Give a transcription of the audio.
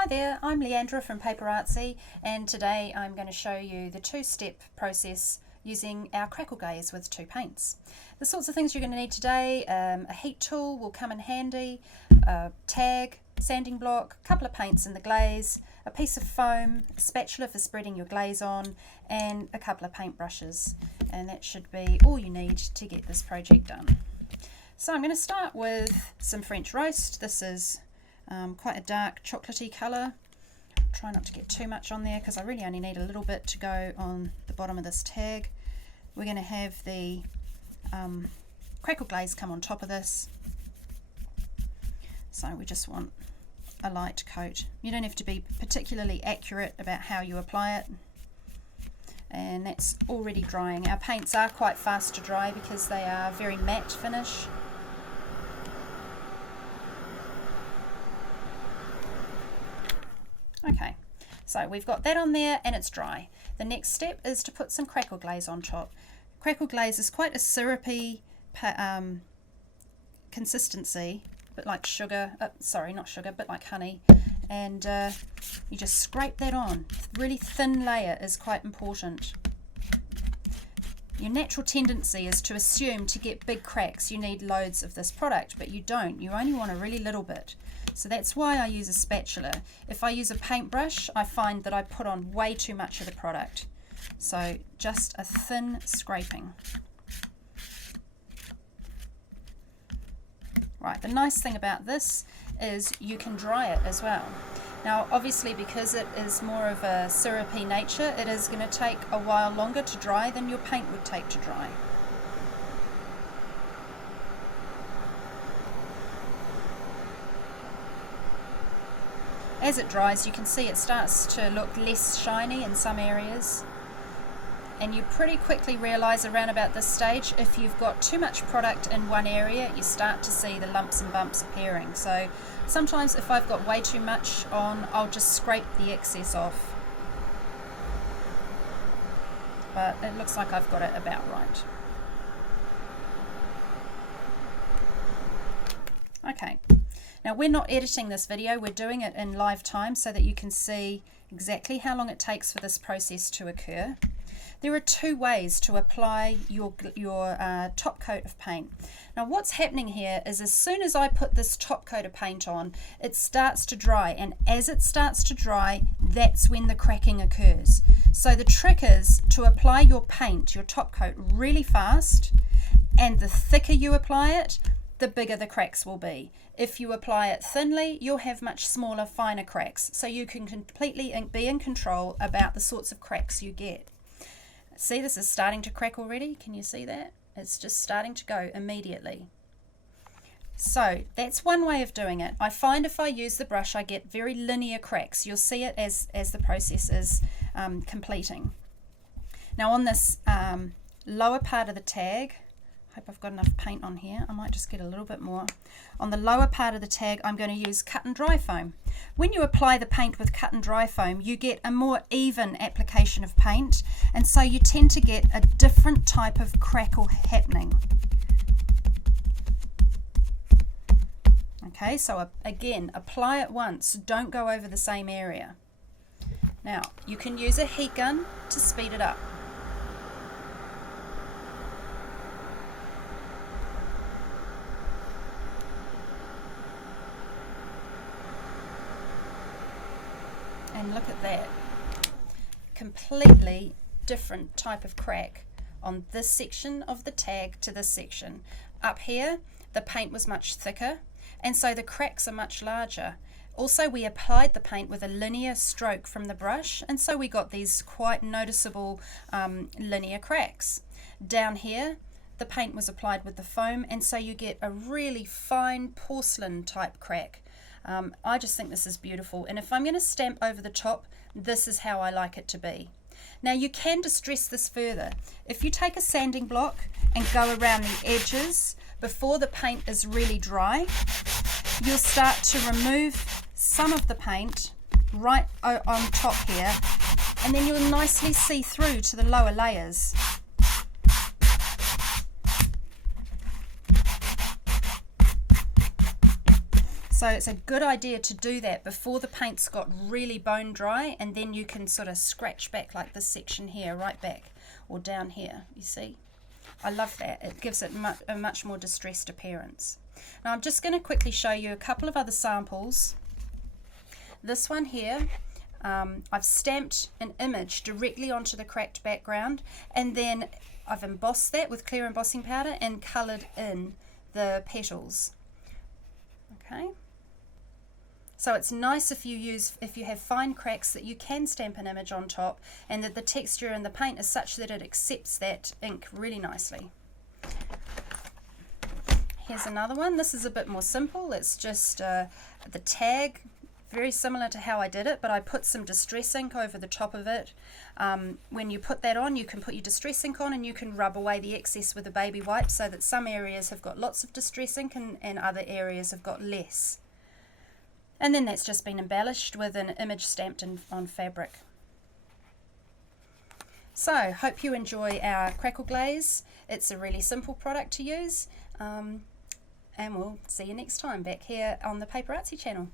Hi there, I'm Leandra from PaperArtsy, and today I'm going to show you the two-step process using our Crackle Glaze with two paints. The sorts of things you're going to need today: a heat tool will come in handy, a tag, sanding block, a couple of paints in the glaze, a piece of foam, a spatula for spreading your glaze on, and a couple of paint brushes. And that should be all you need to get this project done. So I'm going to start with some French roast. This is quite a dark chocolatey colour. Try not to get too much on there because I really only need a little bit to go on the bottom of this tag. We're going to have the Crackle Glaze come on top of this. So we just want a light coat. You don't have to be particularly accurate about how you apply it. And that's already drying. Our paints are quite fast to dry because they are very matte finish. Okay, so we've got that on there and it's dry. The next step is to put some Crackle Glaze on top. Crackle Glaze is quite a syrupy consistency, a bit like sugar, sorry, not sugar, but like honey. And you just scrape that on. Really thin layer is quite important. Your natural tendency is to assume to get big cracks you need loads of this product, but you don't. You only want a really little bit. So that's why I use a spatula. If I use a paintbrush, I find that I put on way too much of the product. So just a thin scraping. Right, the nice thing about this is you can dry it as well. Now obviously because it is more of a syrupy nature, it is going to take a while longer to dry than your paint would take to dry. As it dries, you can see it starts to look less shiny in some areas, and you pretty quickly realise around about this stage, if you've got too much product in one area, you start to see the lumps and bumps appearing. So sometimes if I've got way too much on, I'll just scrape the excess off. But it looks like I've got it about right. Okay. Now we're not editing this video, we're doing it in live time so that you can see exactly how long it takes for this process to occur. There are two ways to apply your top coat of paint. Now what's happening here is as soon as I put this top coat of paint on, it starts to dry, and as it starts to dry, that's when the cracking occurs. So the trick is to apply your paint, your top coat, really fast, and the thicker you apply it, the bigger the cracks will be. If you apply it thinly, you'll have much smaller, finer cracks, so you can completely be in control about the sorts of cracks you get. See, this is starting to crack already. Can you see that? It's just starting to go immediately. So that's one way of doing it. I find if I use the brush, I get very linear cracks. You'll see it as the process is completing. Now on this lower part of the tag, I hope I've got enough paint on here. I might just get a little bit more. On the lower part of the tag, I'm going to use cut and dry foam. When you apply the paint with cut and dry foam, you get a more even application of paint, and so you tend to get a different type of crackle happening. Okay, so again, apply it once, don't go over the same area. Now, you can use a heat gun to speed it up. And look at that, completely different type of crack on this section of the tag to this section. Up here, the paint was much thicker, and so the cracks are much larger. Also, we applied the paint with a linear stroke from the brush, and so we got these quite noticeable linear cracks. Down here, the paint was applied with the foam, and so you get a really fine porcelain type crack. I just think this is beautiful, and if I'm going to stamp over the top, this is how I like it to be. Now you can distress this further. If you take a sanding block and go around the edges before the paint is really dry, you'll start to remove some of the paint right on top here, and then you'll nicely see through to the lower layers. So it's a good idea to do that before the paint's got really bone dry, and then you can sort of scratch back like this section here, right back, or down here, you see. I love that. It gives it a much more distressed appearance. Now I'm just going to quickly show you a couple of other samples. This one here, I've stamped an image directly onto the cracked background, and then I've embossed that with clear embossing powder and coloured in the petals. Okay. So it's nice if you have fine cracks that you can stamp an image on top, and that the texture in the paint is such that it accepts that ink really nicely. Here's another one. This is a bit more simple. It's just the tag, very similar to how I did it, but I put some distress ink over the top of it. When you put that on, you can put your distress ink on and you can rub away the excess with a baby wipe, so that some areas have got lots of distress ink and other areas have got less. And then that's just been embellished with an image stamped on fabric. So, hope you enjoy our Crackle Glaze. It's a really simple product to use. And we'll see you next time back here on the PaperArtsy channel.